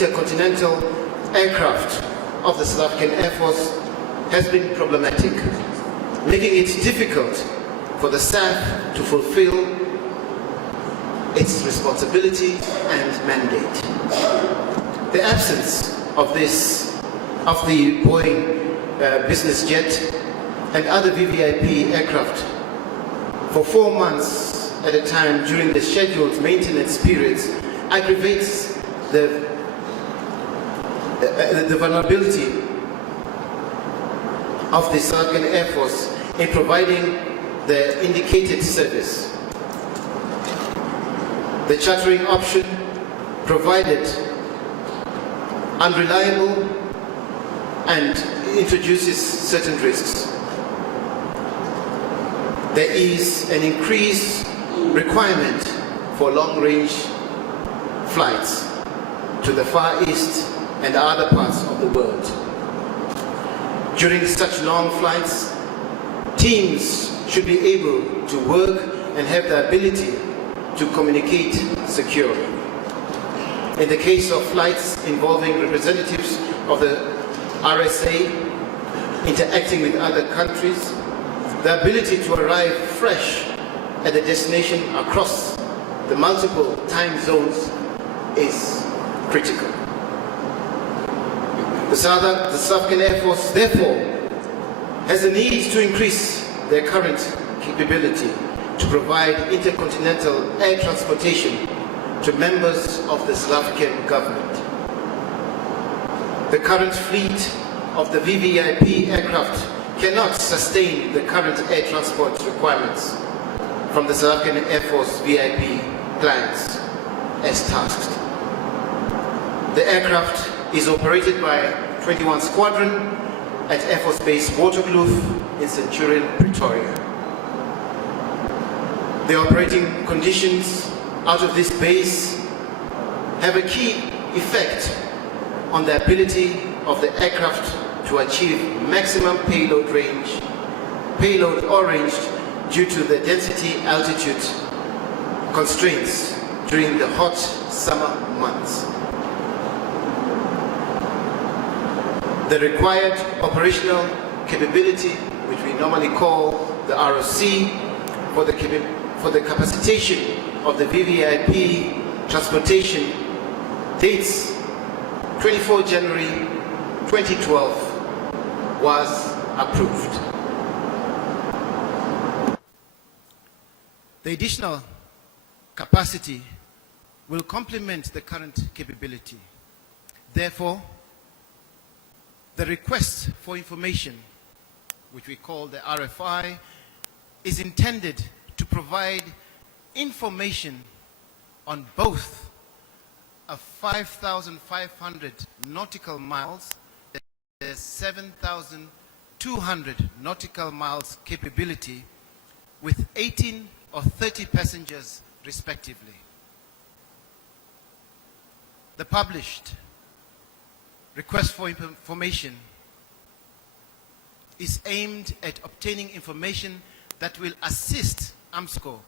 intercontinental aircraft of the South African Air Force has been problematic, making it difficult for the SAF to fulfill its responsibility and mandate. The absence of the Boeing business jet and other VVIP aircraft for 4 months at a time during the scheduled maintenance periods aggravates the vulnerability of the South African Air Force in providing the indicated service. The chartering option provided unreliable and introduces certain risks. There is an increased requirement for long-range flights to the Far East and other parts of the world. During such long flights, teams should be able to work and have the ability to communicate securely. In the case of flights involving representatives of the RSA interacting with other countries, the ability to arrive fresh at the destination across the multiple time zones is critical. The South African Air Force, therefore, has a need to increase their current capability to provide intercontinental air transportation to members of the South African government. The current fleet of the VVIP aircraft cannot sustain the current air transport requirements from the South African Air Force VIP clients as tasked. The aircraft is operated by 21 Squadron at Air Force Base Waterkloof in Centurion, Pretoria. The operating conditions out of this base have a key effect on the ability of the aircraft to achieve maximum payload range due to the density altitude constraints during the hot summer months. The required operational capability, which we normally call the ROC, for the capacitation of the VVIP transportation dates 24 January 2012 was approved. The additional capacity will complement the current capability. Therefore, the request for information, which we call the RFI, is intended to provide information on both a 5,500 nautical miles, the 7,200 nautical miles capability with 18 or 30 passengers respectively. The published request for information is aimed at obtaining information that will assist AMSCO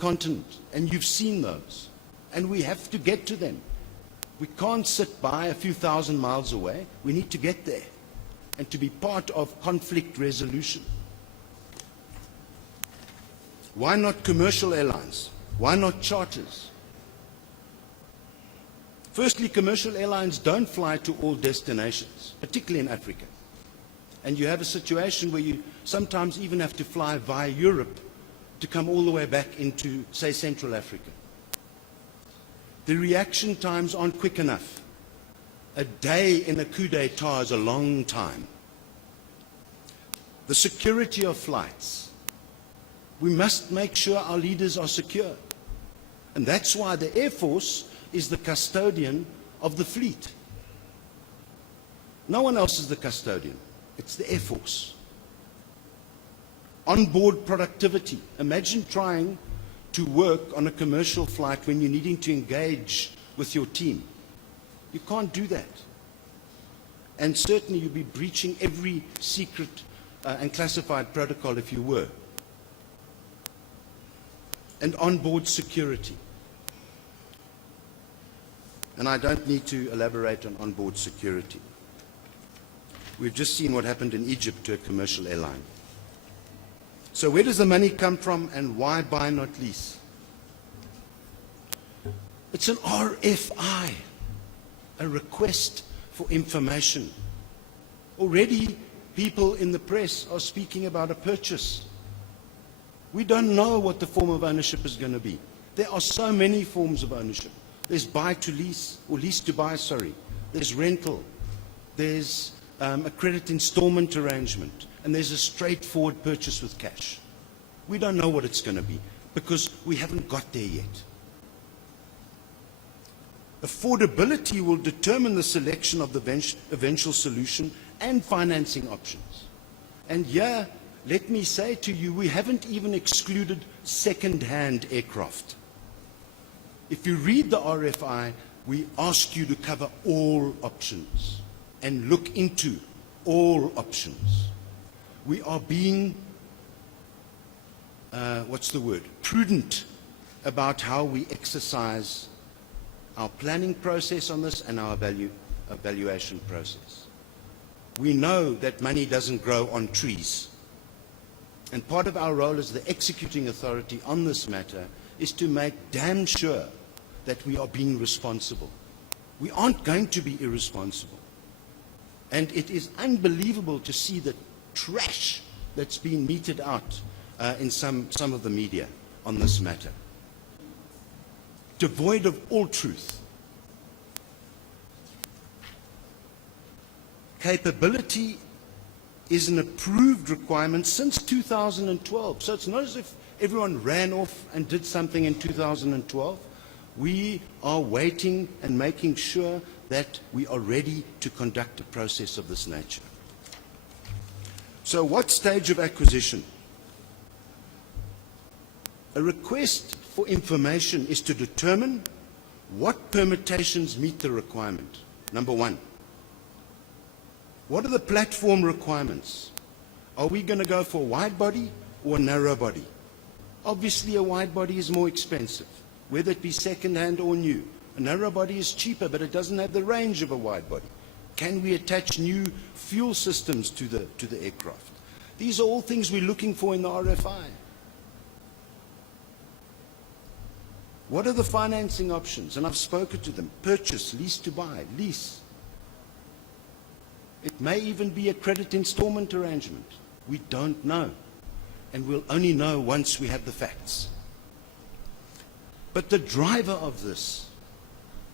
continent, and you've seen those. And we have to get to them. We can't sit by a few thousand miles away. We need to get there and to be part of conflict resolution. Why not commercial airlines? Why not charters? Firstly, commercial airlines don't fly to all destinations, particularly in Africa. And you have a situation where you sometimes even have to fly via Europe to come all the way back into, say, Central Africa. The reaction times aren't quick enough. A day in a coup d'etat is a long time. The security of flights. We must make sure our leaders are secure. And that's why the Air Force is the custodian of the fleet. No one else is the custodian. It's the Air Force. Onboard productivity. Imagine trying to work on a commercial flight when you're needing to engage with your team. You can't do that. And certainly you'd be breaching every secret and classified protocol if you were. And onboard security. And I don't need to elaborate on onboard security. We've just seen what happened in Egypt to a commercial airline. So where does the money come from, and why buy not lease? It's an RFI, a request for information. Already people in the press are speaking about a purchase. We don't know what the form of ownership is going to be. There are so many forms of ownership. There's buy to lease, or lease to buy, sorry. There's rental. There's a credit installment arrangement. And there's a straightforward purchase with cash. We don't know what it's going to be because we haven't got there yet. Affordability will determine the selection of the eventual solution and financing options. And here, let me say to you, we haven't even excluded second-hand aircraft. If you read the RFI, we ask you to cover all options and look into all options. We are being, prudent about how we exercise our planning process on this and our evaluation process. We know that money doesn't grow on trees. And part of our role as the executing authority on this matter is to make damn sure that we are being responsible. We aren't going to be irresponsible. And it is unbelievable to see the trash that's been meted out in some of the media on this matter. Devoid of all truth. Capability is an approved requirement since 2012. So it's not as if everyone ran off and did something in 2012. We are waiting and making sure that we are ready to conduct a process of this nature. So what stage of acquisition? A request for information is to determine what permutations meet the requirement. Number one, what are the platform requirements? Are we going to go for a wide body or a narrow body? Obviously a wide body is more expensive, whether it be second-hand or new. A narrow body is cheaper, but it doesn't have the range of a wide body. Can we attach new fuel systems to the aircraft? These are all things we're looking for in the RFI. What are the financing options? And I've spoken to them. Purchase, lease to buy, lease. It may even be a credit installment arrangement. We don't know. And we'll only know once we have the facts. But the driver of this,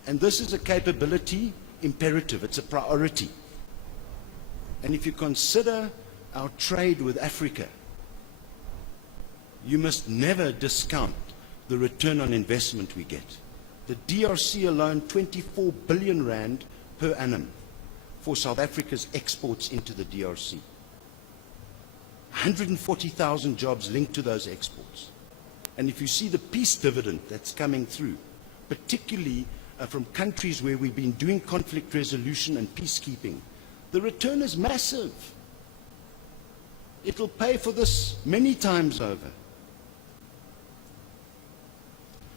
and this is a capability imperative, it's a priority. And if you consider our trade with Africa, you must never discount the return on investment we get. The DRC alone, 24 billion rand per annum for South Africa's exports into the DRC. 140,000 jobs linked to those exports. And if you see the peace dividend that's coming through, particularly from countries where we've been doing conflict resolution and peacekeeping, the return is massive. It'll pay for this many times over.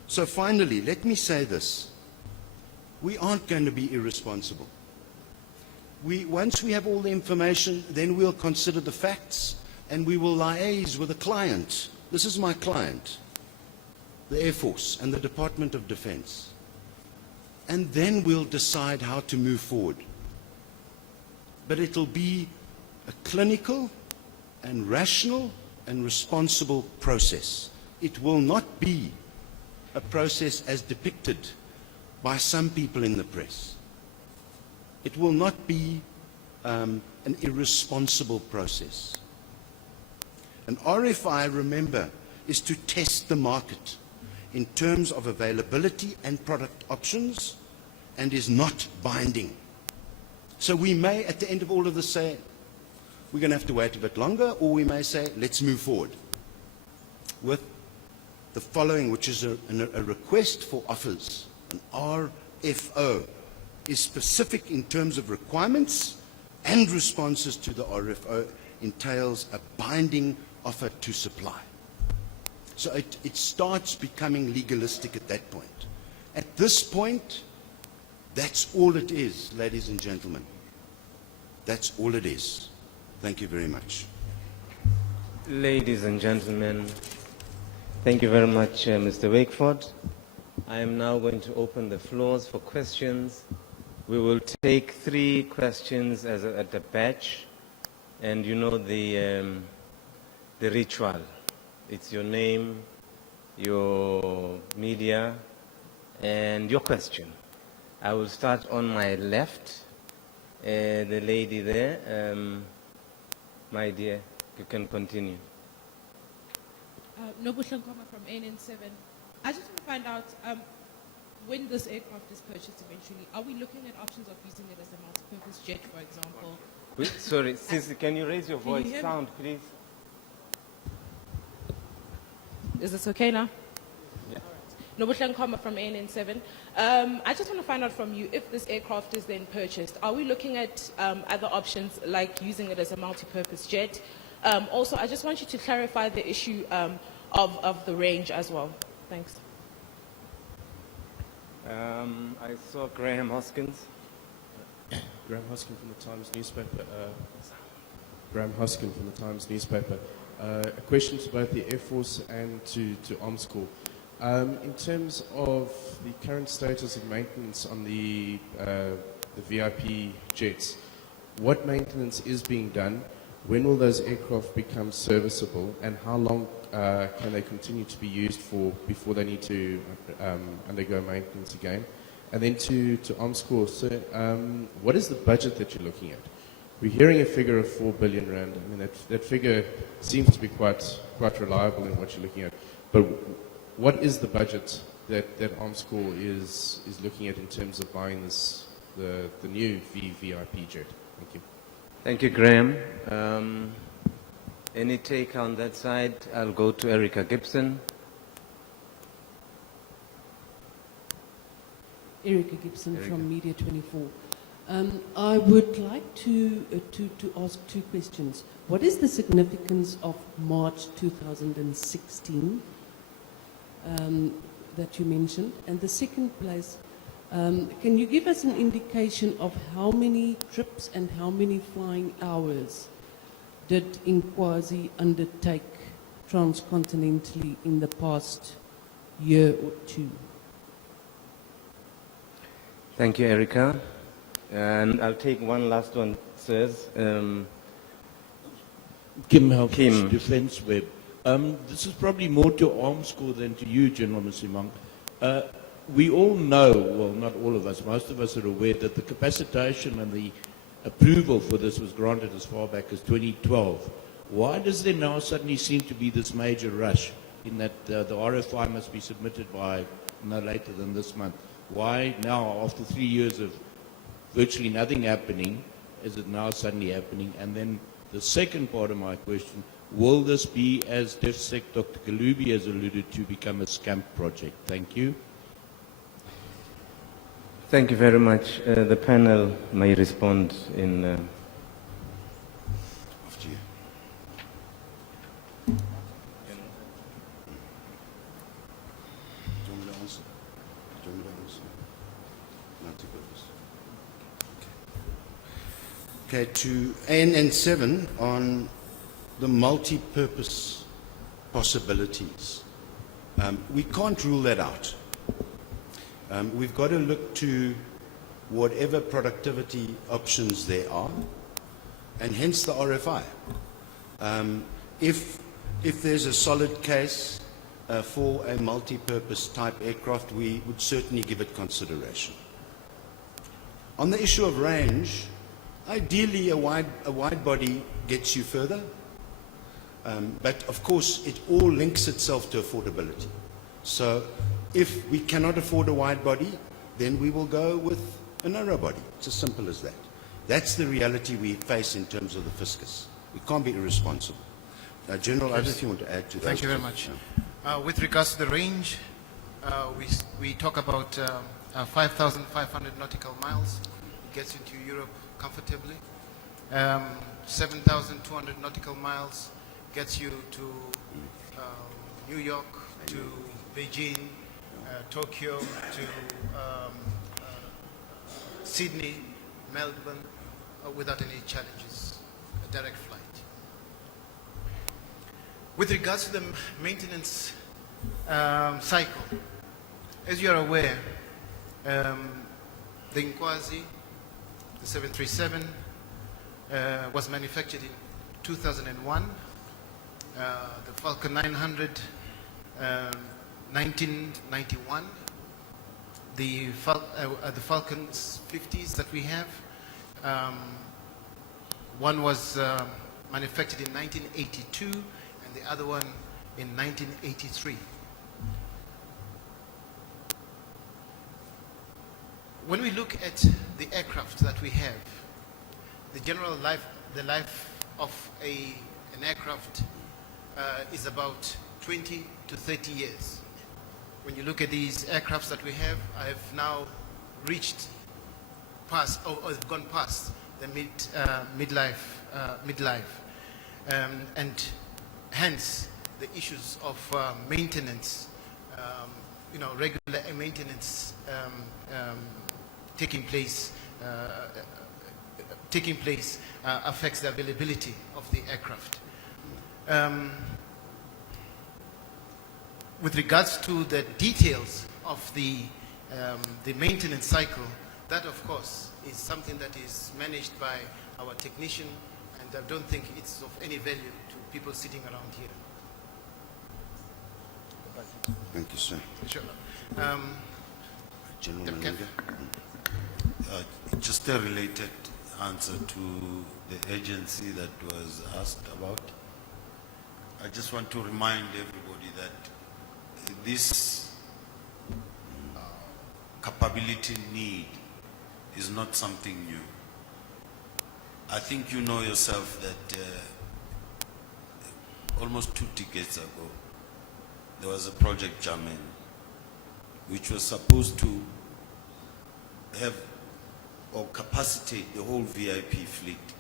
So finally, let me say this. We aren't going to be irresponsible. Once we have all the information, then we'll consider the facts and we will liaise with the client. This is my client, the Air Force and the Department of Defense. And then we'll decide how to move forward. But it'll be a clinical and rational and responsible process. It will not be a process as depicted by some people in the press. It will not be an irresponsible process. An RFI, remember, is to test the market in terms of availability and product options and is not binding. So we may, at the end of all of this, say, we're going to have to wait a bit longer, or we may say, let's move forward with the following, which is a request for offers. An RFO is specific in terms of requirements and responses to the RFO, entails a binding offer to supply. So it starts becoming legalistic at that point. At this point, that's all it is, ladies and gentlemen. That's all it is. Thank you very much. Ladies and gentlemen, thank you very much, Mr. Wakeford. I am now going to open the floors for questions. We will take 3 questions at a batch, and you know the ritual. It's your name, your media, and your question. I will start on my left. The lady there, my dear, you can continue. Nobuhle Nkoma from NN7. I just want to find out, when this aircraft is purchased eventually, are we looking at options of using it as a multi-purpose jet, for example? Wait, sorry, Sissy, can you raise your voice? Sound, please. Is this okay now? Yeah. Nobuhle Nkoma from ANN7. I just want to find out from you, if this aircraft is then purchased, are we looking at other options like using it as a multi-purpose jet? Also, I just want you to clarify the issue of the range as well. Thanks. I saw Graham Hoskins. Graham Hoskin from the Times newspaper. Graham Hoskin from the Times newspaper. A question to both the Air Force and to Arms Corps. In terms of the current status of maintenance on the VIP jets, what maintenance is being done? When will those aircraft become serviceable, and how long can they continue to be used for before they need to undergo maintenance again? And then to Arms Corps, so, what is the budget that you're looking at? We're hearing a figure of 4 billion rand. I mean, that figure seems to be quite reliable in what you're looking at. But what is the budget that Arms Corps is looking at in terms of buying the new VIP jet? Thank you. Thank you, Graham. Any take on that side? I'll go to Erica Gibson. Erica Gibson from Media 24. I would like to ask 2 questions. What is the significance of March 2016 that you mentioned? And the second place, can you give us an indication of how many trips and how many flying hours did Inkwazi undertake transcontinentally in the past year or 2? Thank you, Erica. And I'll take one last one, sirs. Kim Kim. Helfrich, Defence Web. This is probably more to Arms Corps than to you, General Msimang. We all know, well, not all of us, most of us are aware that the capacitation and the approval for this was granted as far back as 2012. Why does there now suddenly seem to be this major rush in that the RFI must be submitted by no later than this month? Why now, after 3 years of virtually nothing happening, is it now suddenly happening? And then the second part of my question, will this be, as DefSec Dr. Kalubi has alluded to, become a scamp project? Thank you. Thank you very much. The panel may respond in... After you. Do you want me to Okay, to ANN7 on the multi-purpose possibilities. We can't rule that out. We've got to look to whatever productivity options there are, and hence the RFI. If there's a solid case for a multi-purpose type aircraft, we would certainly give it consideration. On the issue of range, ideally a wide body gets you further, but of course it all links itself to affordability. So if we cannot afford a wide body, then we will go with a narrow body. It's as simple as that. That's the reality we face in terms of the fiscus. We can't be irresponsible. General, I don't know if you want to add to that. Thank you very much. With regards to the range, we talk about 5,500 nautical miles. It gets into Europe comfortably. 7,200 nautical miles gets you to New York, to Beijing, Tokyo, to Sydney, Melbourne, without any challenges, a direct flight. With regards to the maintenance cycle, as you are aware, the Nkwazi, the 737, was manufactured in 2001. The Falcon 900, 1991. The Falcons 50s that we have, one was manufactured in 1982 and the other one in 1983. When we look at the aircraft that we have, the general life, the life of an aircraft is about 20 to 30 years. When you look at these aircrafts that we have, I have now reached past, or have gone past the midlife, and hence the issues of maintenance, regular maintenance taking place affects the availability of the aircraft. With regards to the details of the maintenance cycle, that of course is something that is managed by our technician, and I don't think it's of any value to people sitting around here. Thank you, sir. Sure. General Kev? Manager. Just a related answer to the agency that was asked about. I just want to remind everybody that this capability need is not something new. I think you know yourself that almost 2 decades ago, there was a project German, which was supposed to have or capacitate the whole VIP fleet.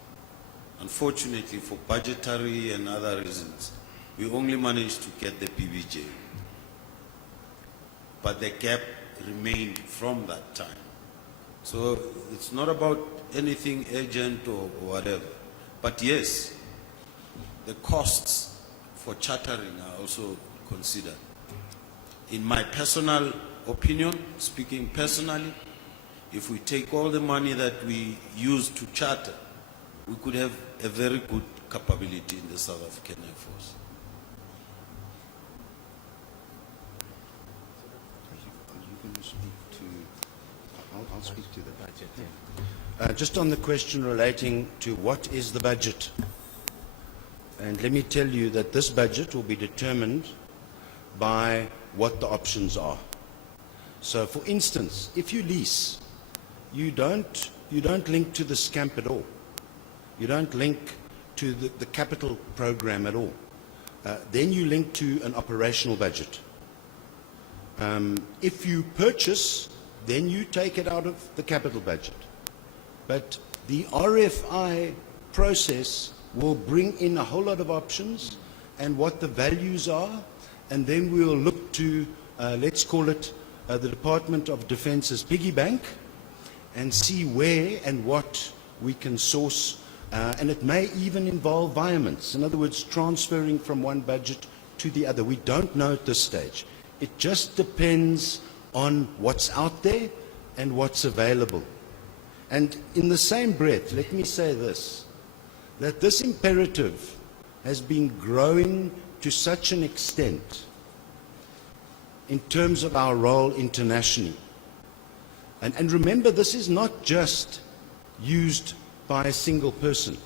Unfortunately, for budgetary and other reasons, we only managed to get the PBJ. But the gap remained from that time. So it's not about anything urgent or whatever. But yes, the costs for chartering are also considered. In my personal opinion, speaking personally, if we take all the money that we use to charter, we could have a very good capability in the South African Air Force. I'll speak to the budget. Just on the question relating to what is the budget, and let me tell you that this budget will be determined by what the options are. So, for instance, if you lease, you don't link to the SCAMP at all. You don't link to the capital program at all. Then you link to an operational budget. If you purchase, then you take it out of the capital budget. But the RFI process will bring in a whole lot of options and what the values are, and then we will look to, let's call it the Department of Defense's piggy bank, and see where and what we can source, and it may even involve environments. In other words, transferring from one budget to the other. We don't know at this stage. It just depends on what's out there and what's available. And in the same breath, let me say this, that this imperative has been growing to such an extent in terms of our role internationally. And remember, this is not just used by a single person.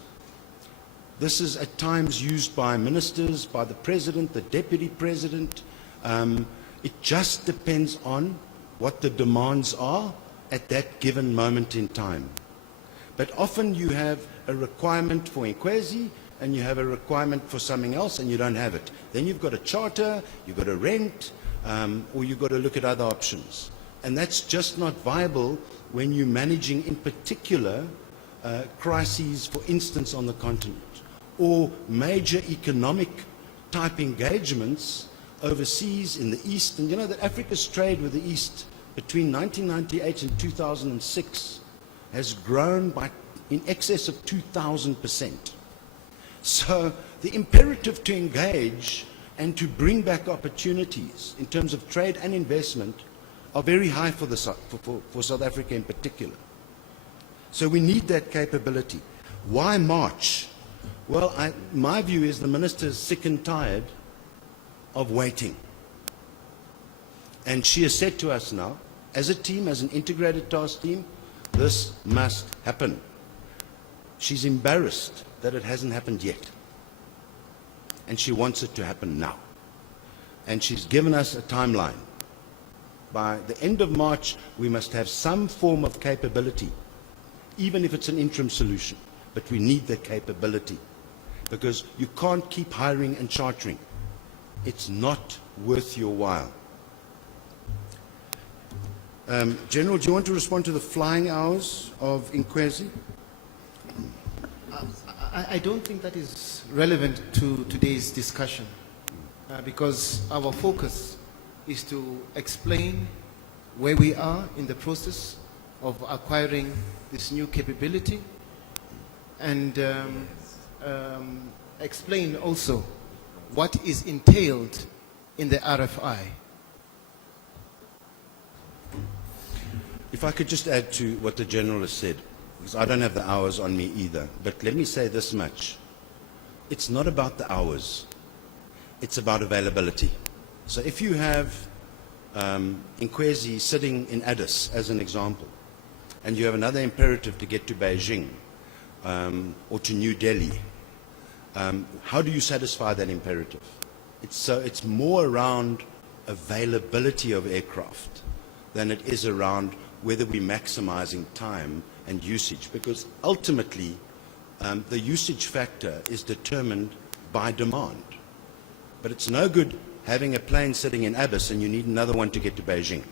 This is at times used by ministers, by the president, the deputy president. It just depends on what the demands are at that given moment in time. But often you have a requirement for eNCA and you have a requirement for something else and you don't have it. Then you've got to charter, you've got to rent, or you've got to look at other options. And that's just not viable when you're managing, in particular, crises, for instance, on the continent, or major economic type engagements overseas in the East. And you know that Africa's trade with the East between 1998 and 2006 has grown by in excess of 2,000%. So the imperative to engage and to bring back opportunities in terms of trade and investment are very high for South Africa in particular. So we need that capability. Why March? Well, my view is the minister is sick and tired of waiting. And she has said to us now, as a team, as an integrated task team, this must happen. She's embarrassed that it hasn't happened yet. And she wants it to happen now. And she's given us a timeline. By the end of March, we must have some form of capability, even if it's an interim solution. But we need the capability, because you can't keep hiring and chartering. It's not worth your while. General, do you want to respond to the flying hours of eNCA? I don't think that is relevant to today's discussion, because our focus is to explain where we are in the process of acquiring this new capability, and explain also what is entailed in the RFI. If I could just add to what the General has said, because I don't have the hours on me either, but let me say this much. It's not about the hours. It's about availability. So if you have eNCA sitting in Addis, as an example, and you have another imperative to get to Beijing or to New Delhi, how do you satisfy that imperative? It's more around availability of aircraft than it is around whether we're maximizing time and usage, because ultimately the usage factor is determined by demand. But it's no good having a plane sitting in Addis and you need another one to get to Beijing.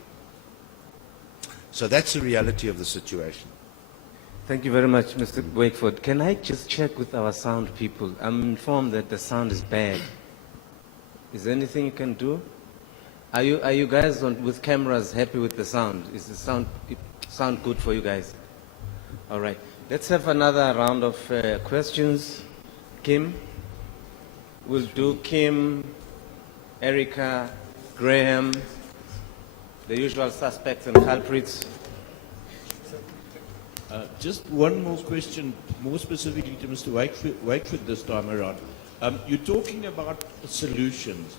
So that's the reality of the situation. Thank you very much, Mr. Wakeford. Can I just check with our sound people? I'm informed that the sound is bad. Is there anything you can do? Are you guys with cameras happy with the sound? Is the sound good for you guys? All right. Let's have another round of questions. Kim? We'll do Kim, Erica, Graham, the usual suspects and culprits. Just one more question, more specifically to Mr. Wakeford this time around. You're talking about solutions.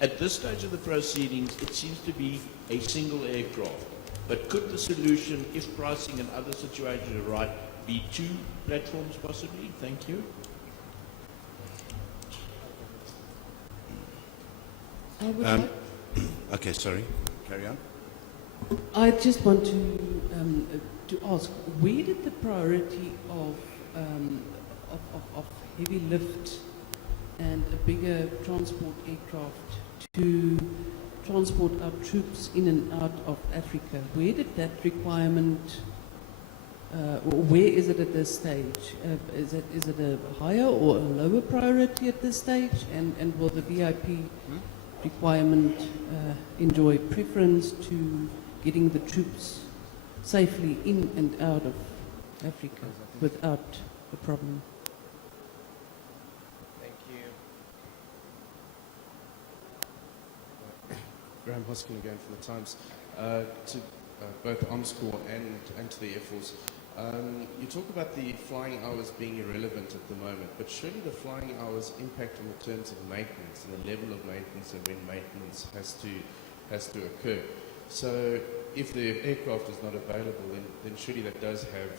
At this stage of the proceedings, it seems to be a single aircraft. But could the solution, if pricing and other situations are right, be two platforms possibly? Thank you. Okay, sorry. Carry on. I just want to ask, where did the priority of heavy lift and a bigger transport aircraft to transport our troops in and out of Africa, where did that requirement, or where is it at this stage? Is it a higher or a lower priority at this stage? And will the VIP requirement enjoy preference to getting the troops safely in and out of Africa without a problem. Thank you. Graham Hoskin again from the Times. To both Arms Corps and to the Air Force. You talk about the flying hours being irrelevant at the moment, but surely the flying hours impact on the terms of maintenance and the level of maintenance and when maintenance has to occur. So if the aircraft is not available, then surely that does have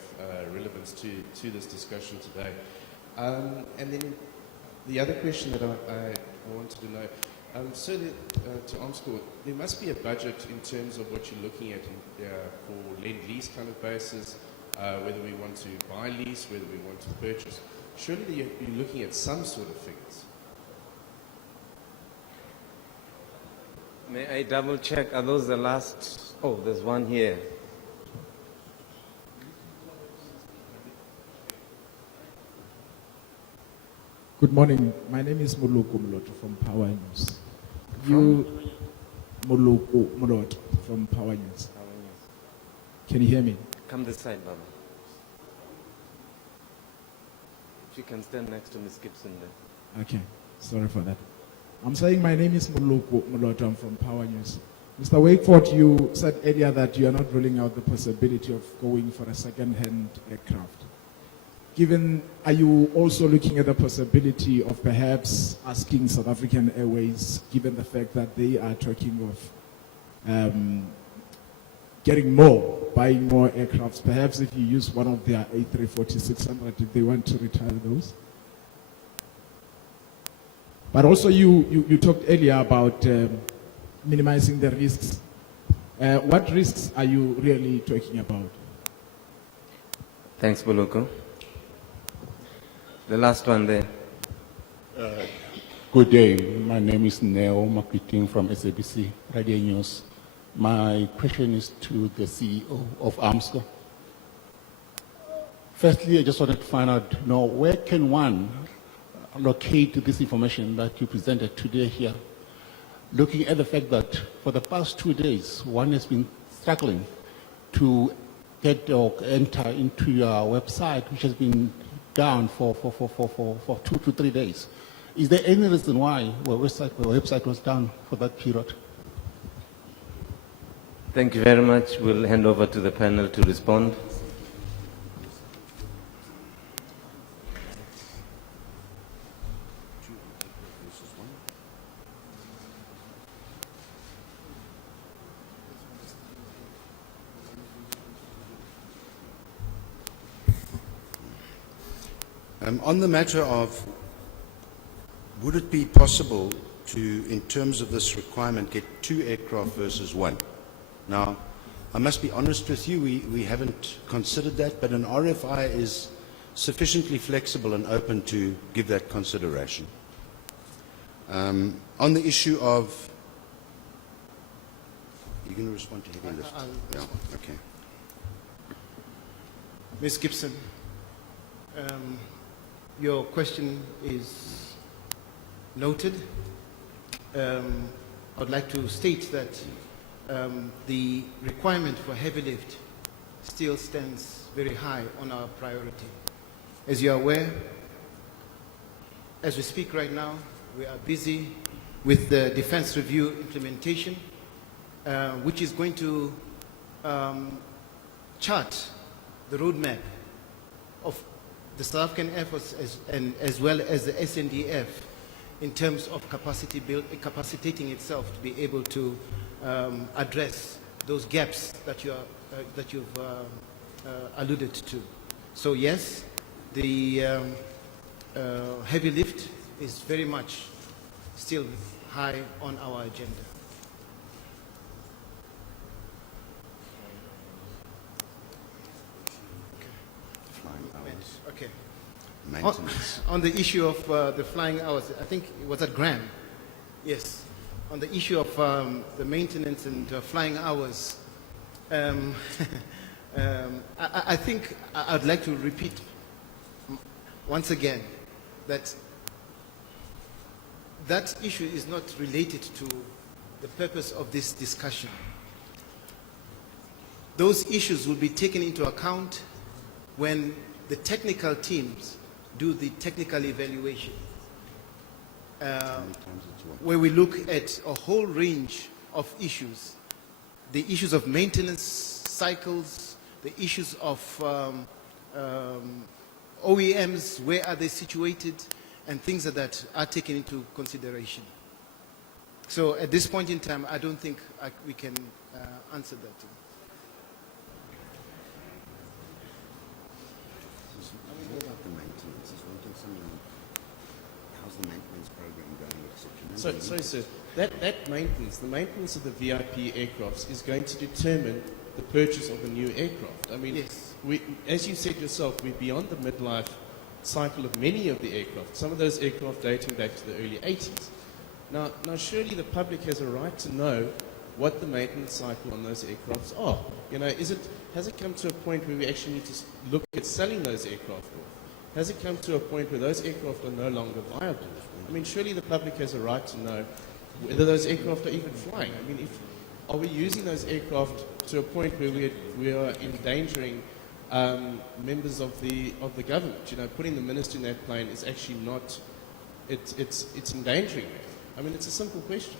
relevance to this discussion today. And then the other question that I wanted to know, to Arms Corps, there must be a budget in terms of what you're looking at for lend-lease kind of basis, whether we want to buy lease, whether we want to purchase. Surely you're looking at some sort of figures. May I double check? Are those the last? Oh, there's one here. Good morning. My name is Muluku Moloto from Power News. Muluku Moloto from Power News. Can you hear me? Come this side, Baba. If you can stand next to Miss Gibson there. Okay. Sorry for that. I'm saying my name is Muluku Moloto. I'm from Power News. Mr. Wakeford, you said earlier that you are not ruling out the possibility of going for a second-hand aircraft. Are you also looking at the possibility of perhaps asking South African Airways, given the fact that they are talking of buying more aircrafts, perhaps if you use one of their A340-600, if they want to retire those? But also you talked earlier about minimizing the risks. What risks are you really talking about? Thanks, Buluku. The last one there. Good day. My name is Neo Makiting from SABC Radio News. My question is to the CEO of AMSCO. Firstly, I just wanted to find out, where can one locate this information that you presented today here? Looking at the fact that for the past 2 days, one has been struggling to get or enter into your website, which has been down for 2 to 3 days. Is there any reason why our website was down for that period? Thank you very much. We'll hand over to the panel to respond. On the matter of, would it be possible to, in terms of this requirement, get 2 aircraft versus 1? Now, I must be honest with you, we haven't considered that, but an RFI is sufficiently flexible and open to give that consideration. On the issue of, you're going to respond to heavy lift? Yeah, okay. Ms. Gibson, your question is noted. I'd like to state that the requirement for heavy lift still stands very high on our priority. As you are aware, as we speak right now, we are busy with the Defense Review implementation, which is going to chart the roadmap of the South African Air Force as well as the SNDF in terms of capacitating itself to be able to address those gaps that you've alluded to. So yes, the heavy lift is very much still high on our agenda. Okay. Maintenance. On the issue of the flying hours, I think it was at Graham. Yes. On the issue of the maintenance and flying hours, I think I'd like to repeat once again that that issue is not related to the purpose of this discussion. Those issues will be taken into account when the technical teams do the technical evaluation, where we look at a whole range of issues, the issues of maintenance cycles, the issues of OEMs, where are they situated, and things that are taken into consideration. So at this point in time, I don't think we can answer that. What about the maintenance? Is one thing something, how's the maintenance program going with such an Sorry, sir. That maintenance, the maintenance of the VIP aircrafts is going to determine the purchase of a new aircraft. I mean, Yes. as you said yourself, we're beyond the midlife cycle of many of the aircraft, some of those aircraft dating back to the early 80s. Now surely the public has a right to know what the maintenance cycle on those aircrafts are. You know, has it come to a point where we actually need to look at selling those aircraft off? Has it come to a point where those aircraft are no longer viable? I mean, surely the public has a right to know whether those aircraft are even flying. I mean, are we using those aircraft to a point where we are endangering members of the government? You know, putting the minister in that plane is actually not. It's endangering them. I mean, it's a simple question.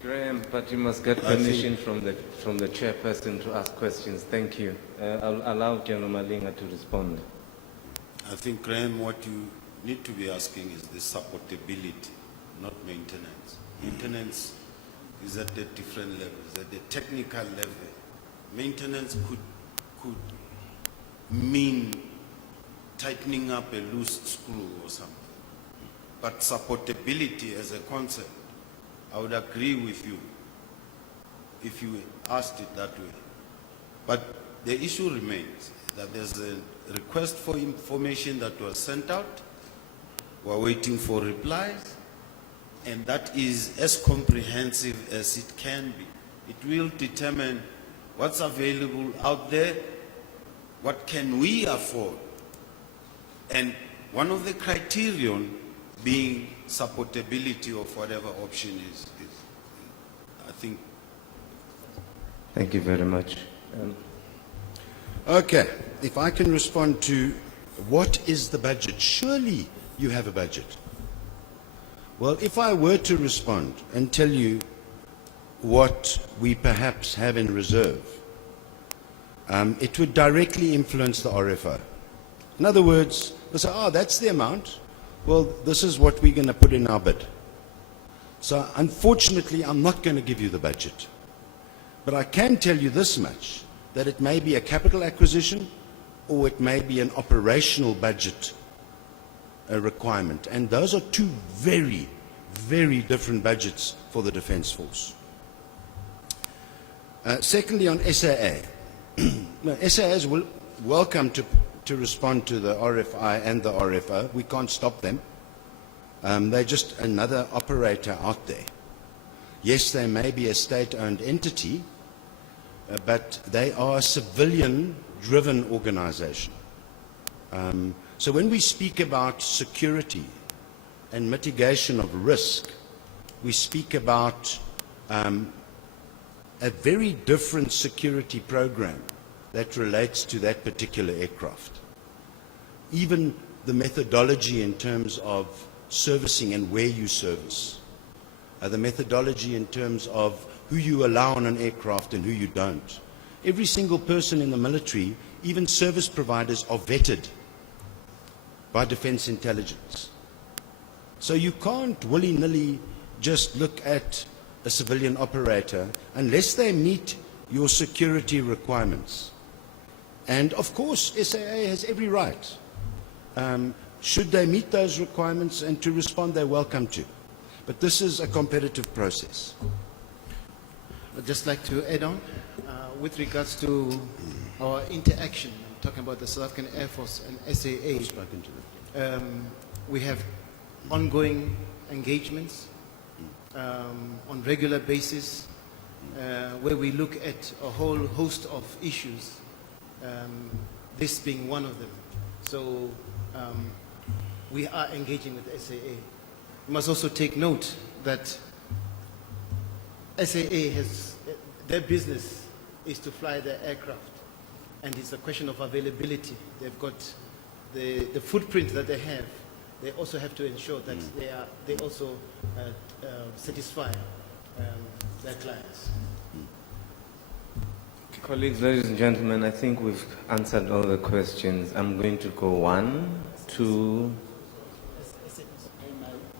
Graham, but you must get permission from the chairperson to ask questions. Thank you. I'll allow General Malinga to respond. I think, Graham, what you need to be asking is the supportability, not maintenance. Maintenance is at a different levels, at the technical level. Maintenance could mean tightening up a loose screw or something. But supportability as a concept, I would agree with you if you asked it that way. But the issue remains that there's a request for information that was sent out. We're waiting for replies, and that is as comprehensive as it can be. It will determine what's available out there, what can we afford, and one of the criterion being supportability of whatever option is I think. Thank you very much. Okay, if I can respond to what is the budget? Surely you have a budget. Well, if I were to respond and tell you what we perhaps have in reserve, it would directly influence the RFO. In other words, they'll say, oh, that's the amount. Well, this is what we're going to put in our bid. So unfortunately, I'm not going to give you the budget. But I can tell you this much, that it may be a capital acquisition or it may be an operational budget requirement. And those are two very, very different budgets for the Defence Force. Secondly, on SAA. No, SAA is welcome to respond to the RFI and the RFO. We can't stop them. They're just another operator out there. Yes, they may be a state-owned entity, but they are a civilian-driven organization. So when we speak about security and mitigation of risk, we speak about a very different security program that relates to that particular aircraft. Even the methodology in terms of servicing and where you service. The methodology in terms of who you allow on an aircraft and who you don't. Every single person in the military, even service providers, are vetted by Defence Intelligence. So you can't willy-nilly just look at a civilian operator unless they meet your security requirements. And of course, SAA has every right. Should they meet those requirements and to respond, they're welcome to. But this is a competitive process. I'd just like to add on, with regards to our interaction, I'm talking about the South African Air Force and SAA. I've spoken to them. We have ongoing engagements on regular basis where we look at a whole host of issues, this being one of them. So we are engaging with SAA. You must also take note that SAA has, their business is to fly their aircraft. and it's a question of availability. They've got the footprint that they have. They also have to ensure that they also satisfy their clients. Colleagues, ladies and gentlemen, I think we've answered all the questions. I'm going to go 1, 2.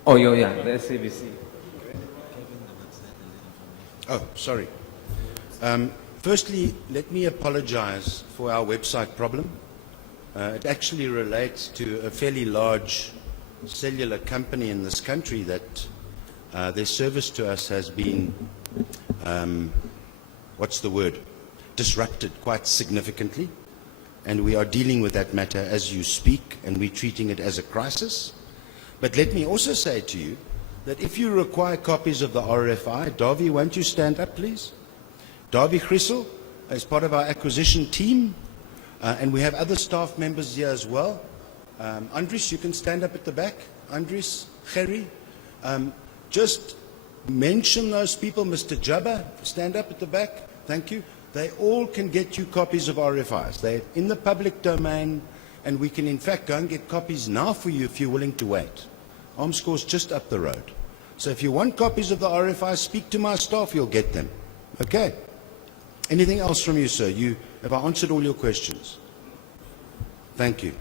Oh, yeah, the SABC. Oh, sorry. Firstly, let me apologize for our website problem. It actually relates to a fairly large cellular company in this country that their service to us has been, disrupted quite significantly. And we are dealing with that matter as you speak, and we're treating it as a crisis. But let me also say to you that if you require copies of the RFI, Davi, won't you stand up, please? Davi Chrysel is part of our acquisition team, and we have other staff members here as well. Andries, you can stand up at the back. Andries, Gerry. Just mention those people. Mr. Jabba, stand up at the back. Thank you. They all can get you copies of RFIs. They're in the public domain, and we can in fact go and get copies now for you if you're willing to wait. Armscore's just up the road. So if you want copies of the RFIs, speak to my staff, you'll get them. Okay? Anything else from you, sir? Have I answered all your questions? Thank you.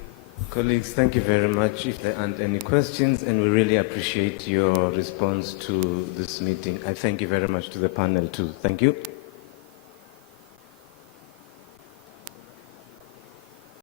Colleagues, thank you very much. If there aren't any questions, and we really appreciate your response to this meeting. I thank you very much to the panel too. Thank you.